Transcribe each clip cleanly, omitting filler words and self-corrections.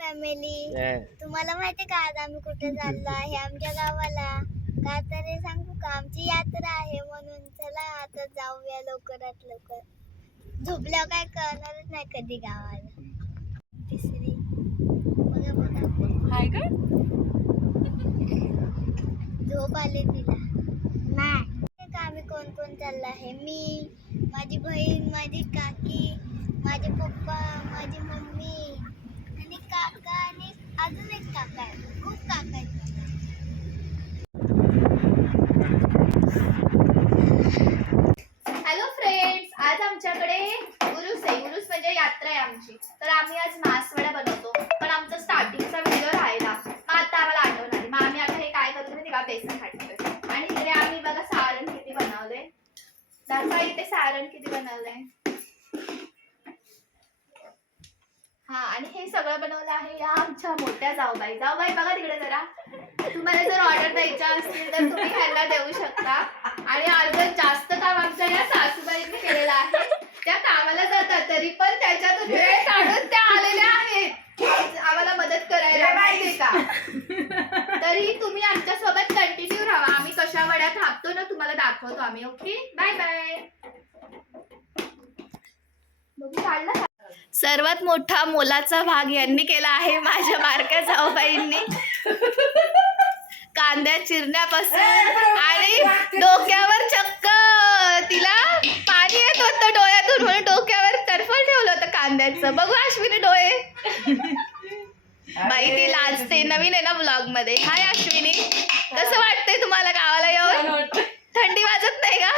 Family, तुम्हाला माहिती का आज आम्ही कुठे चाललो आहे? आमच्या गावाला. का तर हे सांगू का, आमची यात्रा आहे म्हणून. चला आता जाऊया लवकरात लवकर. झोपल्यावर काय कळणारच नाही कधी गावाला. तिसरी बघा बघा हाय का झोप आली तिला. नाही का आम्ही कोण कोण चाललो आहे? मी, माझी बहीण, माझी काकी, माझे पप्पा, माझी मम्मी आणि काका आणि अजून एक काका आहे. खूप काका आहेत. हॅलो फ्रेंड्स, आज आमच्याकडे उरूस आहे. उरूस म्हणजे यात्रा आहे आमची. तर आम्ही आज मासवड्या बनवतो. पण आमचा स्टार्टिंगचा व्हिडिओ राहिला. मग आता आम्हाला आठवण आली. मग आम्ही आता हे काय करतो ते का बेसन खाटतोय. आणि इकडे आम्ही बघा सारण किती बनवलंय. दाखवा इथे सारण किती बनवलंय. हा, आणि हे सगळं बनवलं आहे या आमच्या मोठ्या जाऊबाई. जाऊबाई बघा तिकडे जरा. तुम्हाला जर ऑर्डर द्यायच्या असतील तर तुम्ही ह्यांना देऊ शकता. आणि अर्ध जास्त काम आमच्या या सासूबाईंनी केलेलं आहे. त्या कामाला जातात तरी पण त्याच्यातून वेळ काढून त्या आलेल्या आहेत आम्हाला मदत करायला, माहिती का? तरी तुम्ही आमच्या सोबत कंटिन्यू राहा. आम्ही कशा वड्या थापतो ना तुम्हाला दाखवतो आम्ही. Okay, bye bye. बघू काढला. सर्वात मोठा मोलाचा भाग यांनी केला आहे माझ्या बारक्या जाऊबाईंनी. कांद्या चिरण्यापासून आणि डोक्यावर चक्क तिला पाणी येत होतं डोळ्यातून म्हणून डोक्यावर टरफल ठेवलं होतं कांद्याचं. बघू अश्विनी डोळे. बाई ती लाजते. नवीन आहे ना ब्लॉग मध्ये. हाय अश्विनी, कसं वाटतंय तुम्हाला गावाला येऊन? थंडी वाजत नाही का?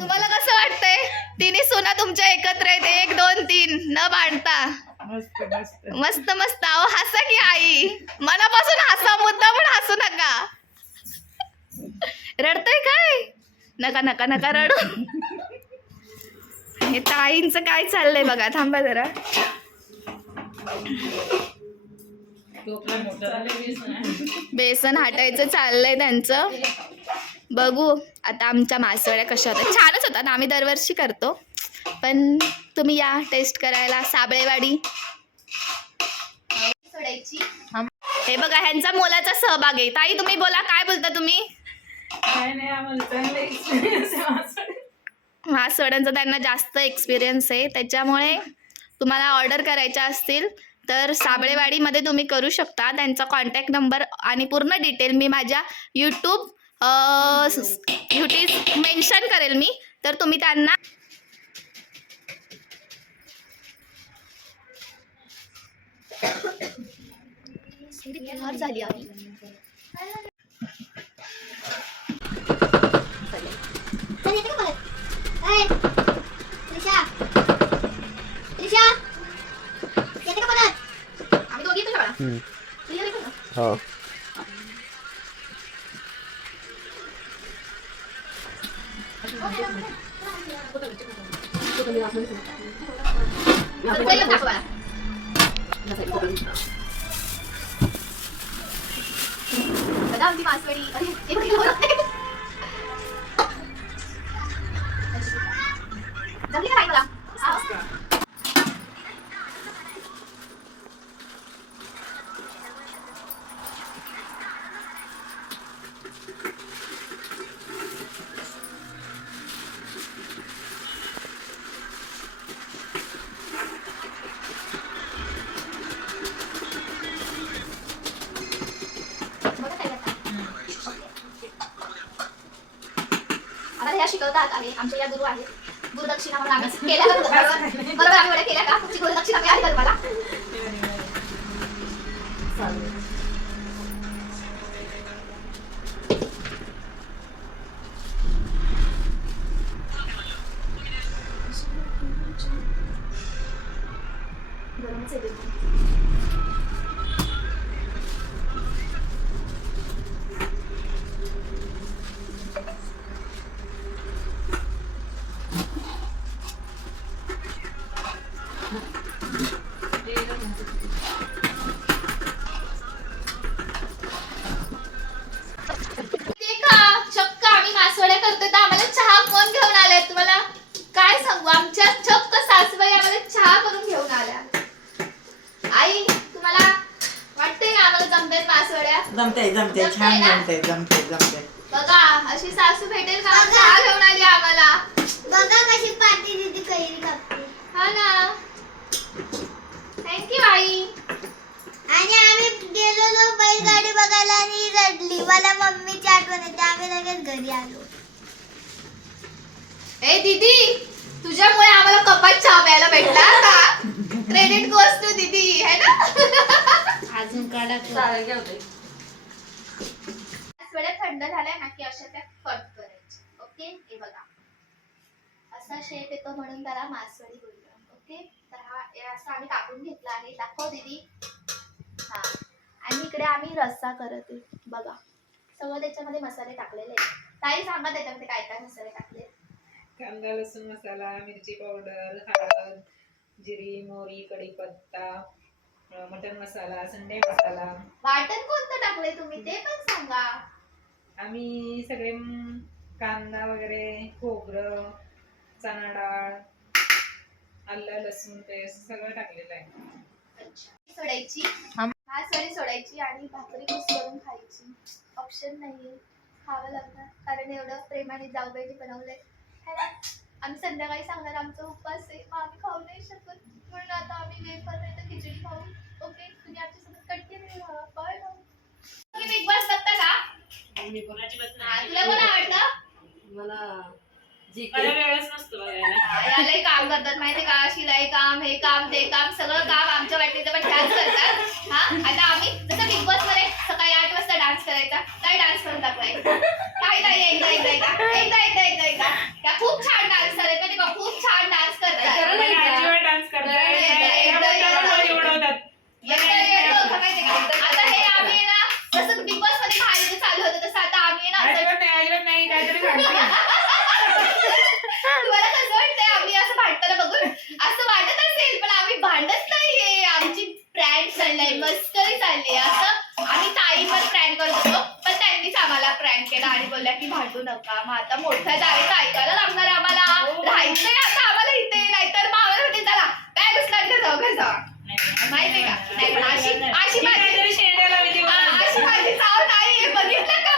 तुम्हाला कसं वाटतंय? तिन्ही सुना तुमच्या एकत्र आहेत. 1 2 3 न भांडता. मस्त मस्त. अहो हसा की आई, मनापासून हसा, मुद्दा पण हसू नका. रडतय काय? नका नका नका रडू. हे ताईंचं काय चाललंय बघा. थांबा जरा. बेसन हटायचं चाललंय त्यांचं. बघू आता आमच्या मासवड्या कशा होतात. छानच होतात. आम्ही दरवर्षी करतो. पण तुम्ही या टेस्ट करायला. साबळेवाडी सोडायची. हे बघा ह्यांचा मोलाचा सहभाग आहे. ताई तुम्ही बोला, काय बोलता तुम्ही? मासवड्यांचा त्यांना जास्त एक्सपिरियन्स आहे. त्याच्यामुळे तुम्हाला ऑर्डर करायच्या असतील तर साबळेवाडीमध्ये तुम्ही करू शकता. त्यांचा कॉन्टॅक्ट नंबर आणि पूर्ण डिटेल मी माझ्या यूट्यूब मेन्शन करेल मी. तर तुम्ही त्यांना झाली आहे. हो. आमची मासवडी जमली का मला? ह्या शिकवतात आहे आमच्या या गुरु आहेत. गुरुदक्षिणा म्हणून आम्ही केल्या का बरोबर आम्ही वड्या केल्या का? तुमची गुरुदक्षिणा मिळाली का तुम्हाला? आई जमतात मासवड्या? जमते जमते छान ना? जमते बघा अशी सासू भेटेल का? चहा घेऊन आली आम्हाला. बघा कशी पाठी दिदी कैरी कापते. हा ना. थँक्यू आई. आणि आम्ही गेलेलो बैलगाडी बघायला आणि रडली. मला मम्मीची आठवण येते. आम्ही लगेच घरी आलो. ए दीदी तुझ्यामुळे आम्हाला कपात चहा प्यायला भेटला का? क्रेडिट गोस टू दीदी है ना. अजून काढा थोड्या थंड झाल्या ना की अशा त्या कट करायच्या. ओके हे बघा असा शेप येतो म्हणून त्याला मासवडी बोलतात. ओके तर हा हे असं आम्ही कापून घेतला आहे. दाखव दीदी. हा आणि इकडे आम्ही रस्सा करत आहे. बघा सगळं त्याच्यामध्ये मसाले टाकलेले आहेत. ताई सांगा त्याच्यामध्ये काय काय मसाले टाकले. कांदा लसूण मसाला, मिरची पावडर, हळद, जिरी, मोहरी, कढीपत्ता, मटन मसाला, संडे मसाला. वाटण कोणतं टाकले तुम्ही ते पण सांगा. आम्ही सगळे कांदा वगैरे, खोबरं, चणा डाळ, आलं लसूण पेस्ट सगळं टाकलेलं आहे. सोडायची हा सरी सोडायची आणि भाकरी करून खायची. ऑप्शन नाहीये खावं लागणार कारण एवढं प्रेमाने जाऊबाईने बनवलंय. आम्ही संध्याकाळी सांगणार आमचा उपवास आहे मग आम्ही खाऊ नाही शकत म्हणून आता आम्ही वेफर नाही तर खिचडी खाऊ. ओके तुम्ही आमच्यासोबत कंटिन्यू राहा. Bye bye. तुम्ही बिग बॉस बघता का? तुला कोण आवडतं? मला मला वेळच नसतो बघायला. यालाही काम करतात माहितीये का. शिलाई काम हे काम ते काम सगळं काम आमच्या वाटणीचं पण डान्स करतात. हा आता आम्ही जसं बिग बॉस मध्ये सकाळी 8 वाजता डान्स करायचा काय डान्स करून दाखवायचा. काय नाही एकदा एकदा एकदा एकदा एकदा एकदा एकदा त्या खूप छान डान्स करत माहिती का. खूप छान डान्स करतात. अजिबात डान्स करतात. आता हे आम्ही ना जसं बिग बॉस मध्ये बाहेर चालू होतं तसं आता आम्ही ना अजिबात नाही काहीतरी सांगते. तुम्हाला कसं वाटतंय आम्ही असं भांडताना बघून. असं वाटत असेल पण आम्ही भांडत नाहीये. आमची प्रँक चाललाय मस्करी चालली. असं आम्ही ताईवर प्रँक करत होतो पण त्यांनीच आम्हाला प्रँक केला आणि बोलल्या की भांडू नका. मग आता मोठ्या जावेचं ऐकायला लागणार आम्हाला. राहायचंय आता आम्हाला इथे नाहीतर मग आम्हाला होते चला बॅग उचलायला का जाऊ का जाऊ माहितीये का. नाही पण अशी अशी माझी शेंड्याला विधी अशी माझी जाव नाहीये. बघितलं का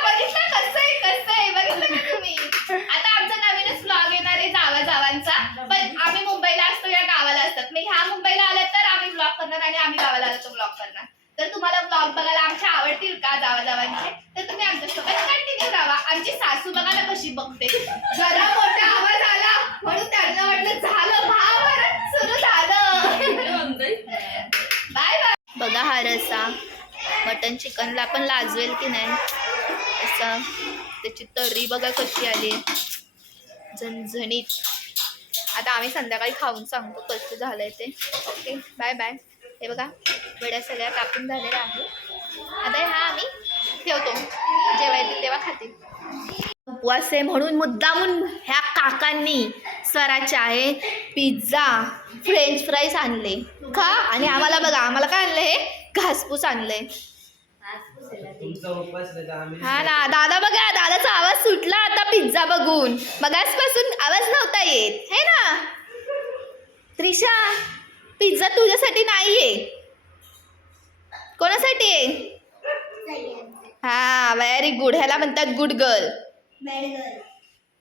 कसं आहे बघितलं का तुम्ही. आता आमचा नवीनच व्लॉग येणार आहे जावांचा. पण आम्ही मुंबईला असतो या गावाला असतात. मग ह्या मुंबईला आल्या तर आम्ही व्लॉग करणार आणि आम्ही गावाला आलो तर व्लॉग करणार. तर तुम्हाला व्लॉग बघायला आमचे आवडतील का जावांचे तर तुम्ही आमच्यासोबत कंटिन्यू राहा. आमची सासू बघा ना कशी बघते. जरा मोठा आवाज आला म्हणून त्यांना वाटलं झालं महाभारत सुरू झालं. Bye bye. बघा हा रस्सा मटन चिकनला पण लाजवेल की नाही असं. त्याची तर्री बघा कशी आली झणझणीत. आता आम्ही संध्याकाळी खाऊन सांगतो कसं झालंय ते. Okay bye bye. हे बघा वड्या सगळ्या कापून झालेल्या आहेत. आता हा आम्ही ठेवतो जेव्हा येतील तेव्हा खातील. उपवास आहे म्हणून मुद्दामून ह्या काकांनी स्वराच्या आहे पिझ्झा फ्रेंच फ्राईज आणले खा. आणि आम्हाला बघा आम्हाला काय आणलं हे घासपूस आणलंय. हा ना दादा बघा दादाचा आवाज सुटला आता पिझ्झा बघून. मगासपासून आवाज नव्हता येत है ना. त्रिशा पिझ्झा तुझ्यासाठी नाहीये कोणासाठी आहे. हा व्हेरी गुड. ह्याला म्हणतात गुड गर्ल.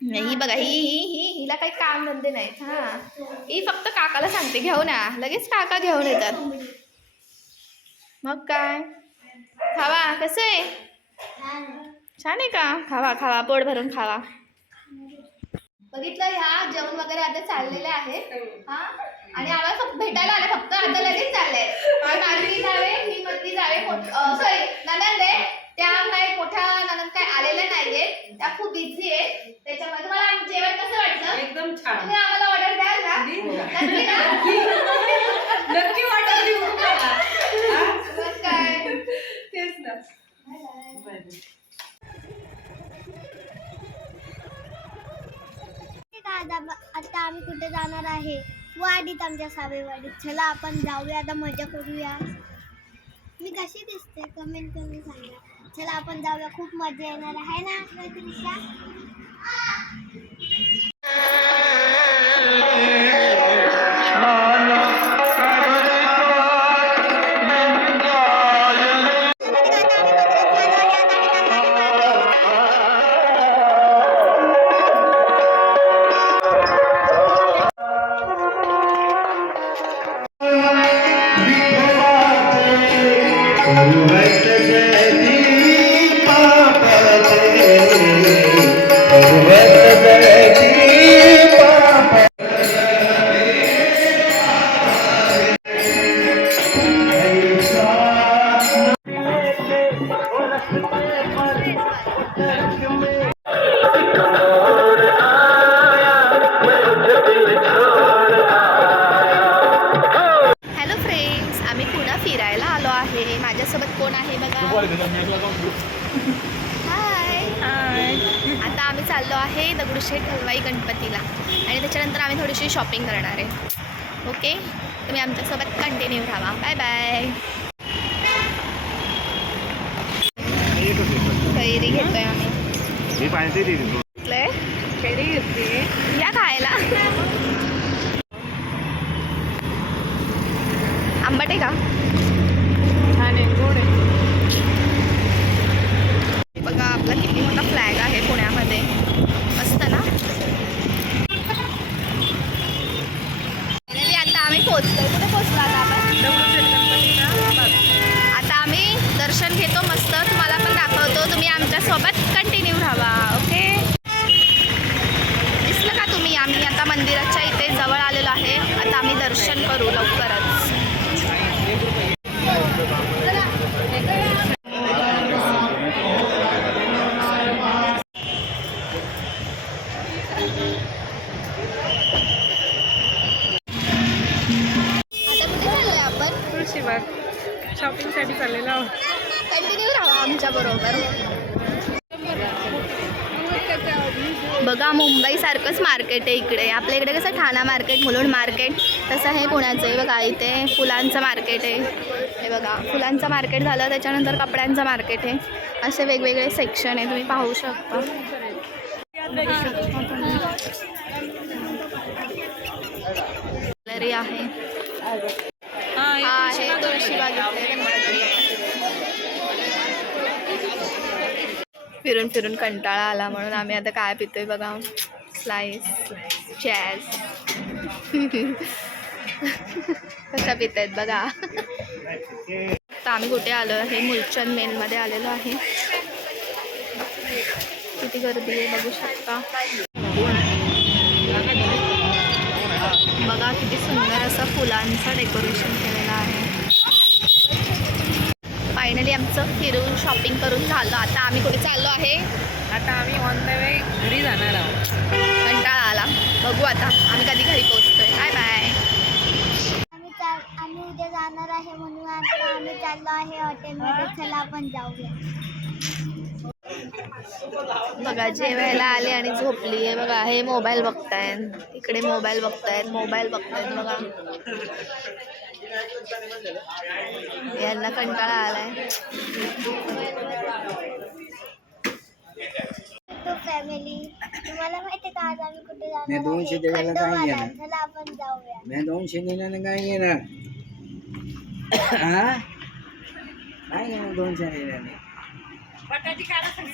ही बघा हिला काही काम धंदे नाहीत. हा ही फक्त काकाला सांगते घेऊन या लगेच काका घेऊन येतात. मग काय खावा. कसं आहे छान आहे का. खावा खावा पोट भरून खावा. बघितलं ह्या जेवण वगैरे आता चाललेले आहेत. हा आणि आम्हाला फक्त भेटायला आले फक्त आता लगेच चालले. माझी जावे ही मधली जावे सॉरी ननंद आहे त्या काही मोठ्या ननंद काय आलेल्या नाहीयेत. त्या खूप बिझी आहेत. त्याच्यामध्ये तुम्हाला जेवण कसं वाटलं. एकदम छान. तुम्ही आम्हाला ऑर्डर द्याल का. नक्की ना. नक्की वाटत मग काय तेच ना. आता आम्ही कुठे जाणार आहे वाडीत आमच्या सावेवाडीत. चला आपण जाऊया आता मजा करूया. मी कशी दिसते कमेंट करून सांगा. चला आपण जाऊया खूप मजा येणार आहे ना त्रिशा. हॅलो फ्रेंड्स, आम्ही पुन्हा फिरायला आलो आहे. माझ्यासोबत कोण आहे बघा. हाय. आता आम्ही चाललो आहे दगडूशेठ हलवाई गणपतीला आणि त्याच्यानंतर आम्ही थोडीशी शॉपिंग करणार आहे. ओके, तुम्ही आमच्यासोबत कंटिन्यू राहा. Bye bye. कैरी घेतोय आम्ही. कैरी घेतली या खायला. आंबट आहे का? बघा आपला किती मोठा फ्लॅग आहे पुण्यामध्ये. मस्त ना. फायनली आता आम्ही पोहोचलोय. कुठे पोहोचलो आता आपण? आता आम्ही दर्शन घेतो मस्त. तुम्हाला पण दाखवतो. तुम्ही आमच्यासोबत कंटिन्यू राहा. ओके, दिसलं का तुम्ही? आम्ही आता मंदिराच्या इथे जवळ आलेलो आहे. आता आम्ही दर्शन करू लवकरच. शॉपिंगसाठी चाललेलो आहोत. कंटिन्यू राहा आमच्या बरोबर. बघा मुंबई सारखंच मार्केट आहे इकडे. आपल्या इकडे कसं ठाणा मार्केट, मुलुंड मार्केट, तसं हे पुण्याचं आहे. बघा इथे फुलांचं मार्केट आहे. हे बघा फुलांचं मार्केट झालं, त्याच्यानंतर कपड्यांचं मार्केट आहे. असे वेगवेगळे सेक्शन आहे, तुम्ही पाहू शकता. गॅलरी आहे. हा हे तुळशीबाग इथे गणपती आहे. फिरून फिरून कंटाळा आला म्हणून आम्ही आता काय पितोय बघा. Slice jazz. कशा पित आहेत बघा. तर आम्ही कुठे आलो आहे? मुलचंद मेलमध्ये आलेलो आहे. किती गर्दी आहे बघू शकता. बघा किती सुंदर असं फुलांचं डेकोरेशन केलेलं आहे. फायनली आमचं फिरून शॉपिंग करून झालं. आता आम्ही कुठे चाललो आहे? आता आम्ही ऑन द वे घरी जाणार आहोत. कंटाळा आला. बघू आता आम्ही कधी घरी पोहोचतोय. Bye bye. आम्ही उद्या जाणार आहे म्हणून आता आम्ही चाललो आहे हॉटेलमध्ये. चला आपण जाऊया. बघा जेवायला आले आणि झोपली आहे. बघा हे मोबाईल बघतायत, इकडे मोबाईल बघतायत बघा. यांना कंटाळा आलाय. तो फॅमिली, तुम्हाला माहिती का आज आम्ही कुठे जाणार मी 200 आहे? देवाला काय खंडोबाला. घेणार? चला आपण जाऊया. मी 200 नेल्यानं काय घेणार? हा काय घेणार 200 नेल्याने?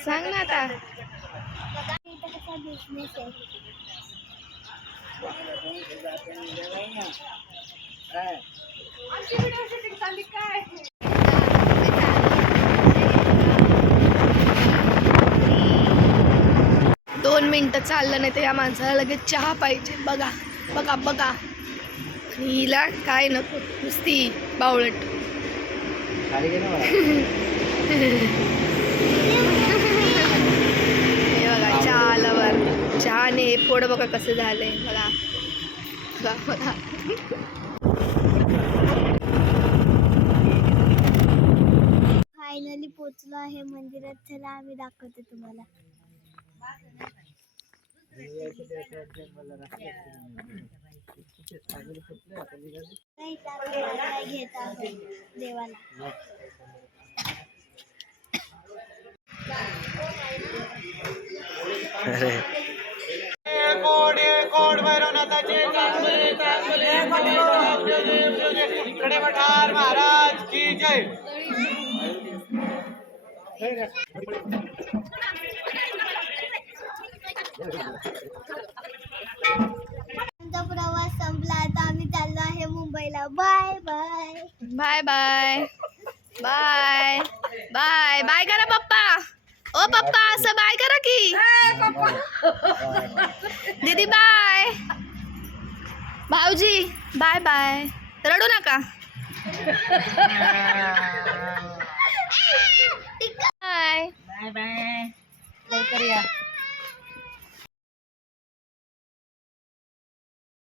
सांग ना आता. बघा इथं कसा बिझनेस आहे. काय? 2 मिनिटं चाललं नाही तर या माणसाला लगेच चहा पाहिजे. बघा बघा बघा. आणि हिला काय नको, नुसती बावळट. खाली गेलं मला. हे बघा चहा आल्यावर चहाने हे पोड बघा कसं झालंय. बघा बघा बघा. फायनली पोचलो आहे मंदिरात. चला आम्ही दाखवतो तुम्हाला. काय घेत आहोत देवाला. कोड भैरवनाथाचे इकडे पठार महाराज की जय. आमचा प्रवास संपला. आता आम्ही चाललो आहे मुंबईला. Bye bye. Bye bye. Bye bye bye करा पप्पा. ओ पप्पा असं बाय करा की. दीदी बाय. भाऊजी बाय बाय. रडू नका. Bye bye bye. लवकर या.